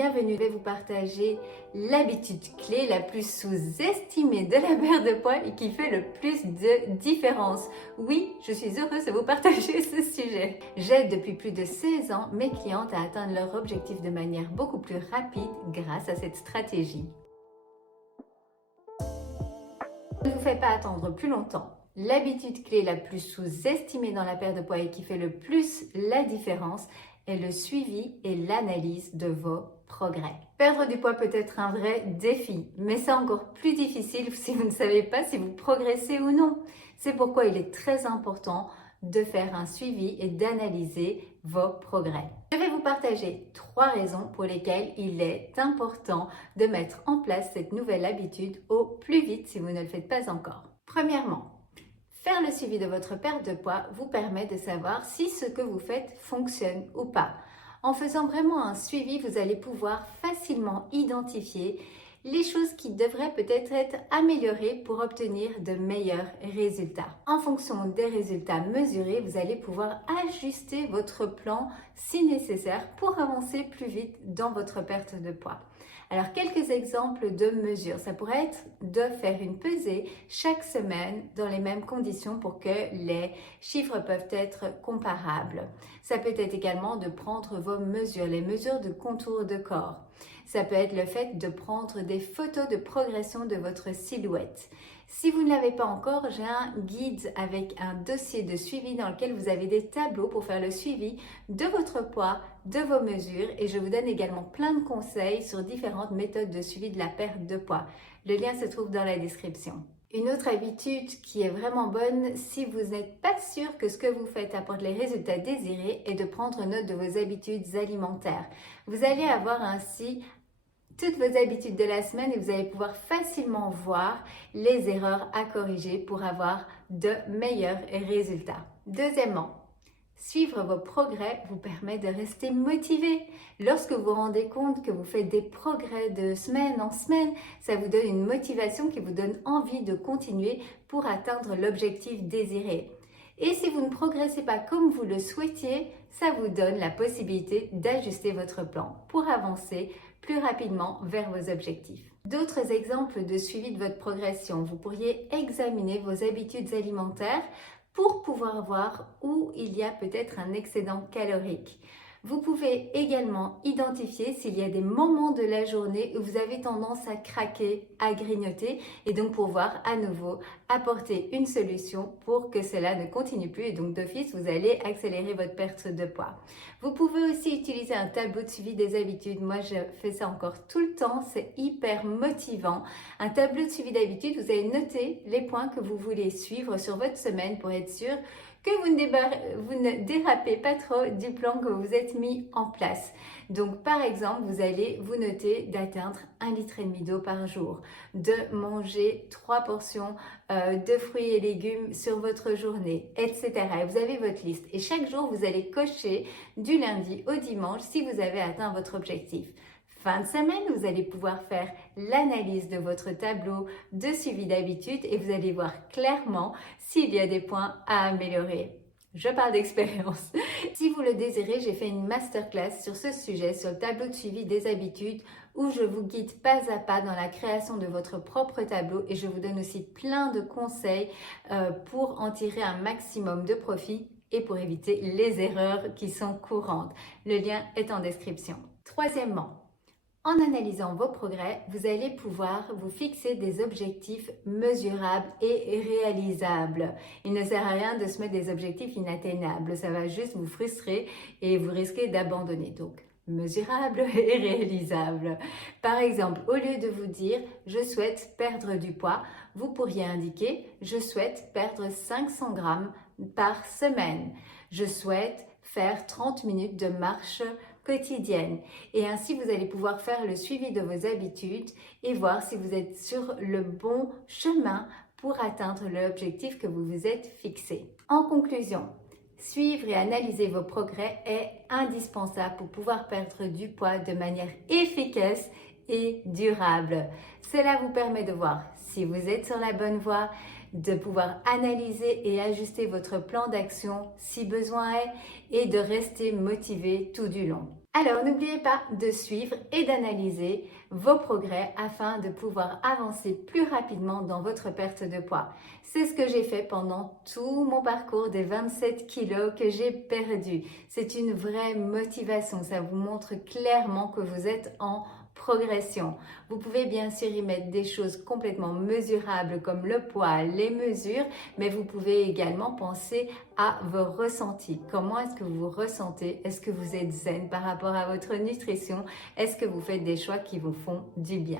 bienvenue. Je vais vous partager l'habitude clé la plus sous-estimée de la perte de poids et qui fait le plus de différence. Oui, je suis heureuse de vous partager ce sujet. J'aide depuis plus de 16 ans mes clientes à atteindre leur objectif de manière beaucoup plus rapide grâce à cette stratégie. Ne vous faites pas attendre plus longtemps. L'habitude clé la plus sous-estimée dans la perte de poids et qui fait le plus la différence est le suivi et l'analyse de vos progrès. Perdre du poids peut être un vrai défi, mais c'est encore plus difficile si vous ne savez pas si vous progressez ou non. C'est pourquoi il est très important de faire un suivi et d'analyser vos progrès. Je vais vous partager 3 raisons pour lesquelles il est important de mettre en place cette nouvelle habitude au plus vite si vous ne le faites pas encore. Premièrement, faire le suivi de votre perte de poids vous permet de savoir si ce que vous faites fonctionne ou pas. En faisant vraiment un suivi, vous allez pouvoir facilement identifier les choses qui devraient peut-être être améliorées pour obtenir de meilleurs résultats. En fonction des résultats mesurés, vous allez pouvoir ajuster votre plan si nécessaire pour avancer plus vite dans votre perte de poids. Alors, quelques exemples de mesures. Ça pourrait être de faire une pesée chaque semaine dans les mêmes conditions pour que les chiffres peuvent être comparables. Ça peut être également de prendre vos mesures, les mesures de contour de corps. Ça peut être le fait de prendre des photos de progression de votre silhouette. Si vous ne l'avez pas encore, j'ai un guide avec un dossier de suivi dans lequel vous avez des tableaux pour faire le suivi de votre poids, de vos mesures et je vous donne également plein de conseils sur différentes méthodes de suivi de la perte de poids. Le lien se trouve dans la description. Une autre habitude qui est vraiment bonne si vous n'êtes pas sûr que ce que vous faites apporte les résultats désirés est de prendre note de vos habitudes alimentaires. Vous allez avoir ainsi toutes vos habitudes de la semaine et vous allez pouvoir facilement voir les erreurs à corriger pour avoir de meilleurs résultats. Deuxièmement, suivre vos progrès vous permet de rester motivé. Lorsque vous vous rendez compte que vous faites des progrès de semaine en semaine, ça vous donne une motivation qui vous donne envie de continuer pour atteindre l'objectif désiré. Et si vous ne progressez pas comme vous le souhaitiez, ça vous donne la possibilité d'ajuster votre plan pour avancer plus rapidement vers vos objectifs. D'autres exemples de suivi de votre progression. Vous pourriez examiner vos habitudes alimentaires pour pouvoir voir où il y a peut-être un excédent calorique. Vous pouvez également identifier s'il y a des moments de la journée où vous avez tendance à craquer, à grignoter et donc pouvoir à nouveau apporter une solution pour que cela ne continue plus et donc d'office vous allez accélérer votre perte de poids. Vous pouvez aussi utiliser un tableau de suivi des habitudes. Moi, je fais ça encore tout le temps, c'est hyper motivant. Un tableau de suivi d'habitude, vous allez noter les points que vous voulez suivre sur votre semaine pour être sûr que vous ne dérapez pas trop du plan que vous êtes mis en place. Donc, par exemple, vous allez vous noter d'atteindre 1,5 litre d'eau par jour, de manger 3 portions de fruits et légumes sur votre journée, etc. Et vous avez votre liste. Et chaque jour, vous allez cocher du lundi au dimanche si vous avez atteint votre objectif. Fin de semaine, vous allez pouvoir faire l'analyse de votre tableau de suivi d'habitude et vous allez voir clairement s'il y a des points à améliorer. Je parle d'expérience. Si vous le désirez, j'ai fait une masterclass sur ce sujet, sur le tableau de suivi des habitudes où je vous guide pas à pas dans la création de votre propre tableau et je vous donne aussi plein de conseils pour en tirer un maximum de profit et pour éviter les erreurs qui sont courantes. Le lien est en description. Troisièmement, en analysant vos progrès, vous allez pouvoir vous fixer des objectifs mesurables et réalisables. Il ne sert à rien de se mettre des objectifs inatteignables, ça va juste vous frustrer et vous risquez d'abandonner. Donc, mesurable et réalisable. Par exemple, au lieu de vous dire « je souhaite perdre du poids », vous pourriez indiquer « je souhaite perdre 500 grammes par semaine ». Je souhaite faire 30 minutes de marche quotidienne. Et ainsi, vous allez pouvoir faire le suivi de vos habitudes et voir si vous êtes sur le bon chemin pour atteindre l'objectif que vous vous êtes fixé. En conclusion, suivre et analyser vos progrès est indispensable pour pouvoir perdre du poids de manière efficace et durable. Cela vous permet de voir si vous êtes sur la bonne voie, de pouvoir analyser et ajuster votre plan d'action si besoin est et de rester motivé tout du long. Alors, n'oubliez pas de suivre et d'analyser vos progrès afin de pouvoir avancer plus rapidement dans votre perte de poids. C'est ce que j'ai fait pendant tout mon parcours des 27 kilos que j'ai perdus. C'est une vraie motivation. Ça vous montre clairement que vous êtes en progression. Vous pouvez bien sûr y mettre des choses complètement mesurables comme le poids, les mesures, mais vous pouvez également penser à vos ressentis. Comment est-ce que vous vous ressentez? Est-ce que vous êtes zen par rapport à votre nutrition? Est-ce que vous faites des choix qui vous font du bien?